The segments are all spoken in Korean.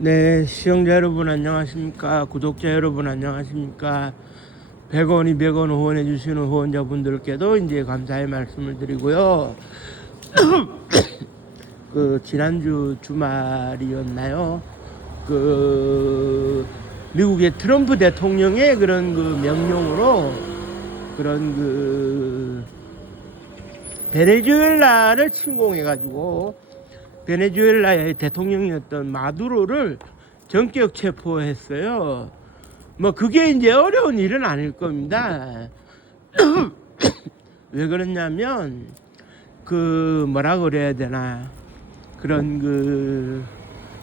네, 시청자 여러분 안녕하십니까? 구독자 여러분 안녕하십니까? 100원이 100원 후원해 주시는 후원자분들께도 이제 감사의 말씀을 드리고요. 지난주 주말이었나요? 미국의 트럼프 대통령의 그런 명령으로 그런 베네수엘라를 침공해 가지고 베네수엘라의 대통령이었던 마두로를 전격 체포했어요. 뭐 그게 이제 어려운 일은 아닐 겁니다. 왜 그러냐면 뭐라 그래야 되나, 그런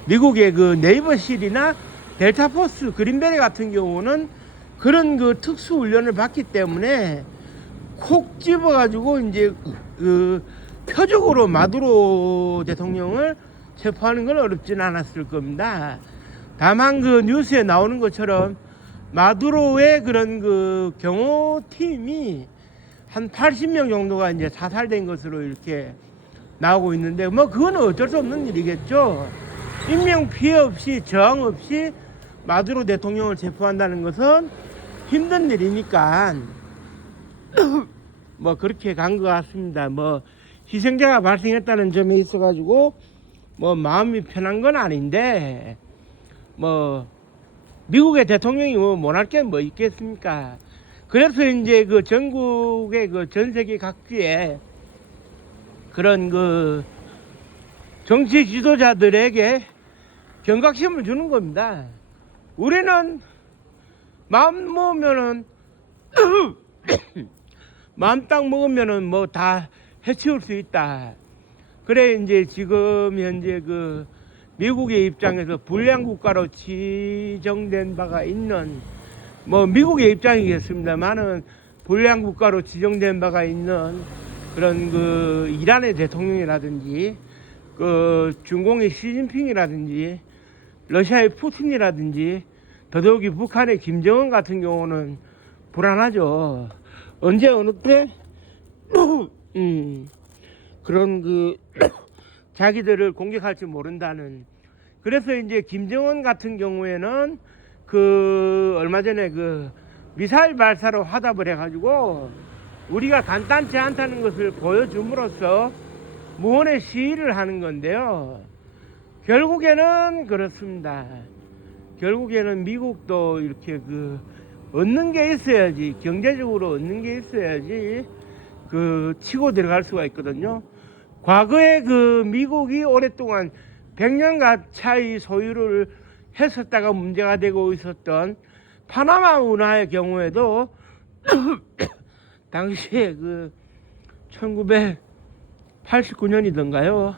미국의 네이버실이나 델타포스 그린베리 같은 경우는 그런 특수 훈련을 받기 때문에 콕 집어가지고 이제 표적으로 마두로 대통령을 체포하는 건 어렵진 않았을 겁니다. 다만 뉴스에 나오는 것처럼 마두로의 그런 경호팀이 한 80명 정도가 이제 사살된 것으로 이렇게 나오고 있는데, 뭐 그건 어쩔 수 없는 일이겠죠. 인명 피해 없이 저항 없이 마두로 대통령을 체포한다는 것은 힘든 일이니까 뭐 그렇게 간 것 같습니다. 뭐 희생자가 발생했다는 점에 있어 가지고 뭐 마음이 편한 건 아닌데, 뭐 미국의 대통령이 뭐 못할 게 뭐 있겠습니까? 그래서 이제 전국의 전 세계 각지에 그런 정치 지도자들에게 경각심을 주는 겁니다. 우리는 마음 먹으면은 마음 딱 먹으면은 뭐 다 해치울 수 있다. 그래 이제 지금 현재 미국의 입장에서 불량 국가로 지정된 바가 있는, 뭐 미국의 입장이겠습니다만은 불량 국가로 지정된 바가 있는 그런 이란의 대통령이라든지 중공의 시진핑이라든지 러시아의 푸틴이라든지 더더욱이 북한의 김정은 같은 경우는 불안하죠. 언제 어느 때 그런 자기들을 공격할지 모른다는. 그래서 이제 김정은 같은 경우에는 얼마 전에 미사일 발사로 화답을 해가지고 우리가 간단치 않다는 것을 보여줌으로써 무언의 시위를 하는 건데요. 결국에는 그렇습니다. 결국에는 미국도 이렇게 얻는 게 있어야지, 경제적으로 얻는 게 있어야지 치고 들어갈 수가 있거든요. 과거에 미국이 오랫동안 100년 가차의 소유를 했었다가 문제가 되고 있었던 파나마 운하의 경우에도 당시에 1989년이던가요?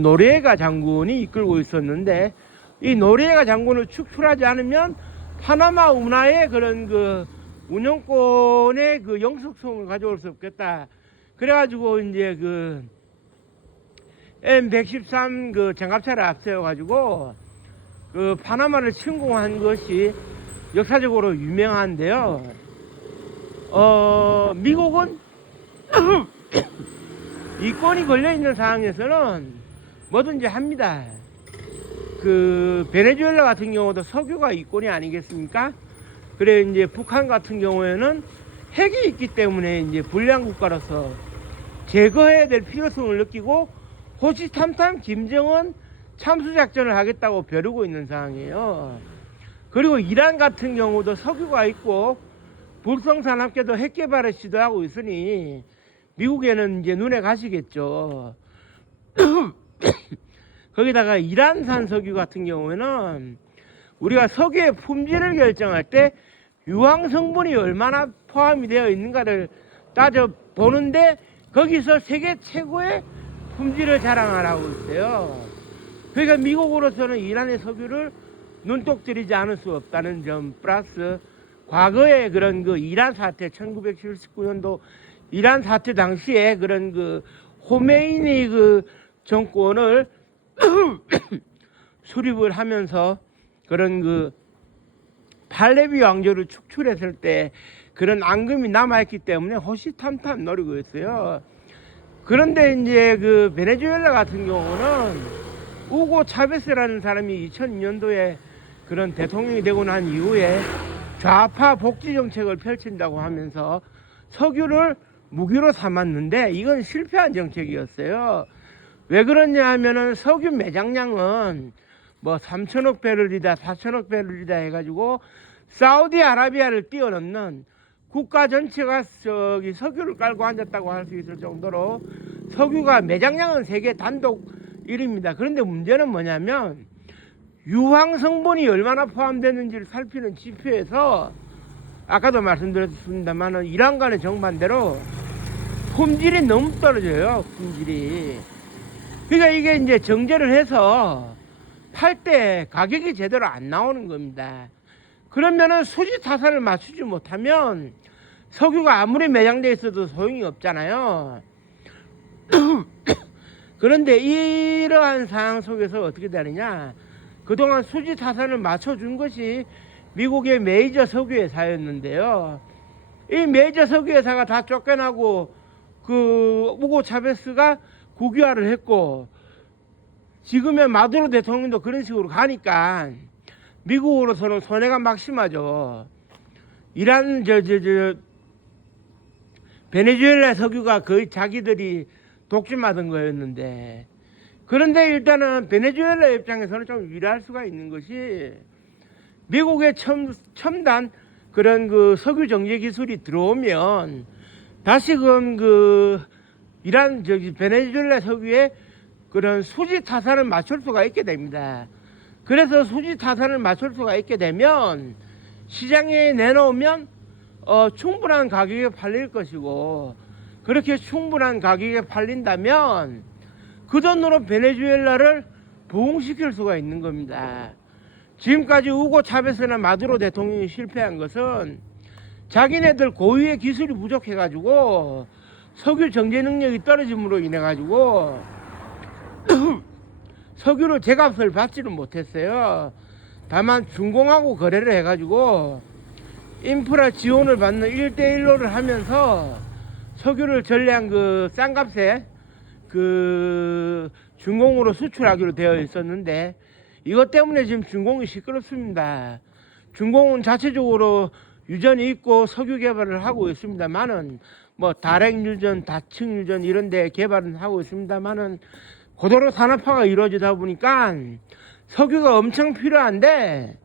노리에가 장군이 이끌고 있었는데, 이 노리에가 장군을 축출하지 않으면 파나마 운하의 그런 운영권의 영속성을 가져올 수 없겠다. 그래가지고 이제 M113 장갑차를 앞세워가지고 파나마를 침공한 것이 역사적으로 유명한데요. 미국은 이권이 걸려있는 상황에서는 뭐든지 합니다. 베네수엘라 같은 경우도 석유가 이권이 아니겠습니까? 그래 이제 북한 같은 경우에는 핵이 있기 때문에 이제 불량 국가로서 제거해야 될 필요성을 느끼고 호시탐탐 김정은 참수작전을 하겠다고 벼르고 있는 상황이에요. 그리고 이란 같은 경우도 석유가 있고 불성산업계도 핵 개발을 시도하고 있으니 미국에는 이제 눈에 가시겠죠. 거기다가 이란산 석유 같은 경우에는 우리가 석유의 품질을 결정할 때 유황 성분이 얼마나 포함이 되어 있는가를 따져 보는데, 거기서 세계 최고의 품질을 자랑하라고 있어요. 그러니까 미국으로서는 이란의 석유를 눈독 들이지 않을 수 없다는 점, 플러스 과거에 그런 이란 사태, 1979년도 이란 사태 당시에 그런 호메이니 정권을 수립을 하면서 그런 팔레비 왕조를 축출했을 때 그런 앙금이 남아있기 때문에 호시탐탐 노리고 있어요. 그런데 이제 베네수엘라 같은 경우는 우고 차베스라는 사람이 2002년도에 그런 대통령이 되고 난 이후에 좌파 복지 정책을 펼친다고 하면서 석유를 무기로 삼았는데 이건 실패한 정책이었어요. 왜 그러냐 하면은 석유 매장량은 뭐 3천억 배럴이다 4천억 배럴이다 해가지고 사우디아라비아를 뛰어넘는 국가 전체가 저기 석유를 깔고 앉았다고 할 수 있을 정도로 석유가 매장량은 세계 단독 1위입니다. 그런데 문제는 뭐냐면 유황 성분이 얼마나 포함되는지를 살피는 지표에서 아까도 말씀드렸습니다만 이란과는 정반대로 품질이 너무 떨어져요. 품질이. 그러니까 이게 이제 정제를 해서 팔 때 가격이 제대로 안 나오는 겁니다. 그러면은 수지 타산을 맞추지 못하면 석유가 아무리 매장돼 있어도 소용이 없잖아요. 그런데 이러한 상황 속에서 어떻게 되느냐, 그동안 수지 타산을 맞춰준 것이 미국의 메이저 석유회사였는데요. 이 메이저 석유회사가 다 쫓겨나고 그 우고 차베스가 국유화를 했고 지금의 마두로 대통령도 그런 식으로 가니까 미국으로서는 손해가 막심하죠. 이란 베네수엘라 석유가 거의 자기들이 독점하던 거였는데, 그런데 일단은 베네수엘라 입장에서는 좀 위로할 수가 있는 것이 미국의 첨단 그런 그 석유 정제 기술이 들어오면 다시금 그 이란 베네수엘라 석유의 그런 수지 타산을 맞출 수가 있게 됩니다. 그래서 수지 타산을 맞출 수가 있게 되면 시장에 내놓으면 충분한 가격에 팔릴 것이고, 그렇게 충분한 가격에 팔린다면 그 돈으로 베네수엘라를 부흥시킬 수가 있는 겁니다. 지금까지 우고 차베스나 마두로 대통령이 실패한 것은 자기네들 고유의 기술이 부족해가지고 석유 정제 능력이 떨어짐으로 인해가지고 석유를 제값을 받지는 못했어요. 다만 준공하고 거래를 해가지고 인프라 지원을 받는 1대1로를 하면서 석유를 전량 그 싼 값에 그 준공으로 수출하기로 되어 있었는데, 이것 때문에 지금 준공이 시끄럽습니다. 준공은 자체적으로 유전이 있고 석유 개발을 하고 있습니다만은 뭐 다랭 유전, 다층 유전 이런 데 개발은 하고 있습니다만은 고도로 산업화가 이루어지다 보니까 석유가 엄청 필요한데,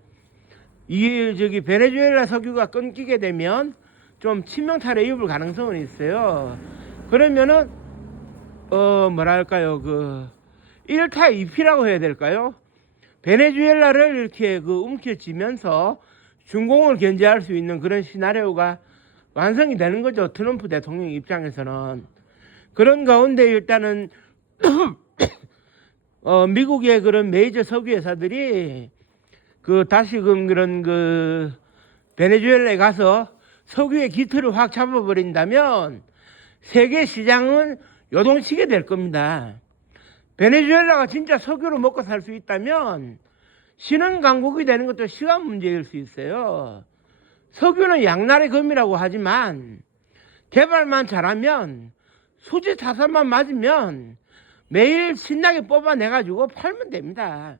이게 베네수엘라 석유가 끊기게 되면 좀 치명타를 입을 가능성은 있어요. 그러면은 뭐랄까요, 그 1타 2피라고 해야 될까요? 베네수엘라를 이렇게 그 움켜쥐면서 준공을 견제할 수 있는 그런 시나리오가 완성이 되는 거죠. 트럼프 대통령 입장에서는. 그런 가운데 일단은 미국의 그런 메이저 석유 회사들이 그 다시금 그런 그 베네수엘라에 가서 석유의 기틀을 확 잡아버린다면 세계 시장은 요동치게 될 겁니다. 베네수엘라가 진짜 석유로 먹고 살 수 있다면 신흥 강국이 되는 것도 시간 문제일 수 있어요. 석유는 양날의 검이라고 하지만 개발만 잘하면 수지 타산만 맞으면 매일 신나게 뽑아내가지고 팔면 됩니다.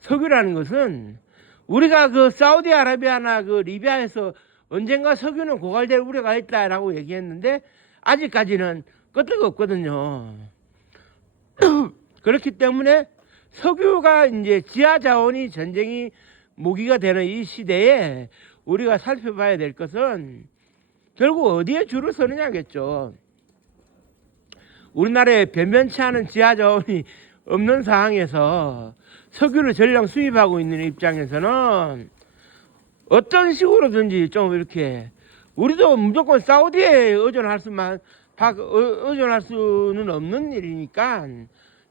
석유라는 것은 우리가 그 사우디아라비아나 그 리비아에서 언젠가 석유는 고갈될 우려가 있다라고 얘기했는데 아직까지는 끄떡 없거든요. 그렇기 때문에 석유가 이제 지하 자원이 전쟁이 모기가 되는 이 시대에 우리가 살펴봐야 될 것은 결국 어디에 줄을 서느냐겠죠. 우리나라에 변변치 않은 지하 자원이 없는 상황에서 석유를 전량 수입하고 있는 입장에서는 어떤 식으로든지 좀 이렇게 우리도 무조건 사우디에 의존할 수는 없는 일이니까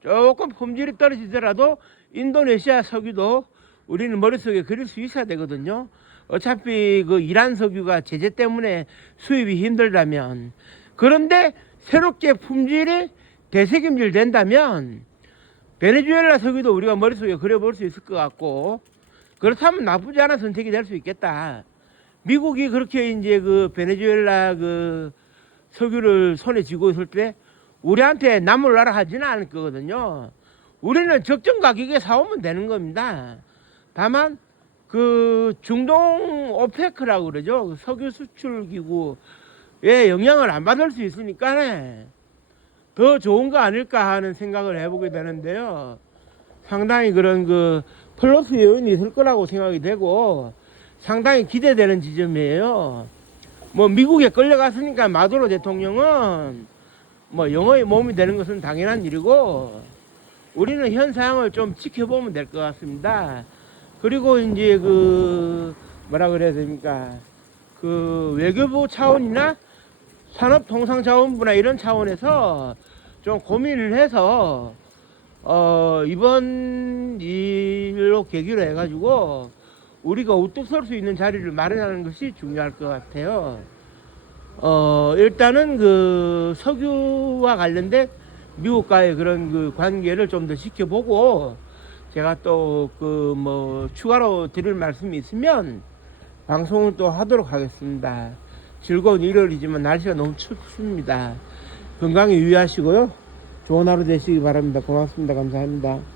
조금 품질이 떨어지더라도 인도네시아 석유도 우리는 머릿속에 그릴 수 있어야 되거든요. 어차피 그 이란 석유가 제재 때문에 수입이 힘들다면. 그런데 새롭게 품질이 대세김질 된다면 베네수엘라 석유도 우리가 머릿속에 그려볼 수 있을 것 같고, 그렇다면 나쁘지 않은 선택이 될 수 있겠다. 미국이 그렇게 이제 그 베네수엘라 그 석유를 손에 쥐고 있을 때 우리한테 나몰라라 하지는 않을 거거든요. 우리는 적정 가격에 사오면 되는 겁니다. 다만 그 중동 오페크라고 그러죠. 그 석유 수출 기구에 영향을 안 받을 수 있으니까 더 좋은 거 아닐까 하는 생각을 해보게 되는데요. 상당히 그런 그 플러스 요인이 있을 거라고 생각이 되고 상당히 기대되는 지점이에요. 뭐 미국에 끌려갔으니까 마두로 대통령은 뭐 영어의 몸이 되는 것은 당연한 일이고 우리는 현 상황을 좀 지켜보면 될 것 같습니다. 그리고 이제 그 뭐라 그래야 됩니까? 그 외교부 차원이나 산업통상자원부나 이런 차원에서 좀 고민을 해서 이번 일로 계기로 해가지고 우리가 우뚝 설 수 있는 자리를 마련하는 것이 중요할 것 같아요. 일단은 그 석유와 관련된 미국과의 그런 그 관계를 좀 더 지켜보고 제가 또 그 뭐 추가로 드릴 말씀이 있으면 방송을 또 하도록 하겠습니다. 즐거운 일요일이지만 날씨가 너무 춥습니다. 건강에 유의하시고요. 좋은 하루 되시기 바랍니다. 고맙습니다. 감사합니다.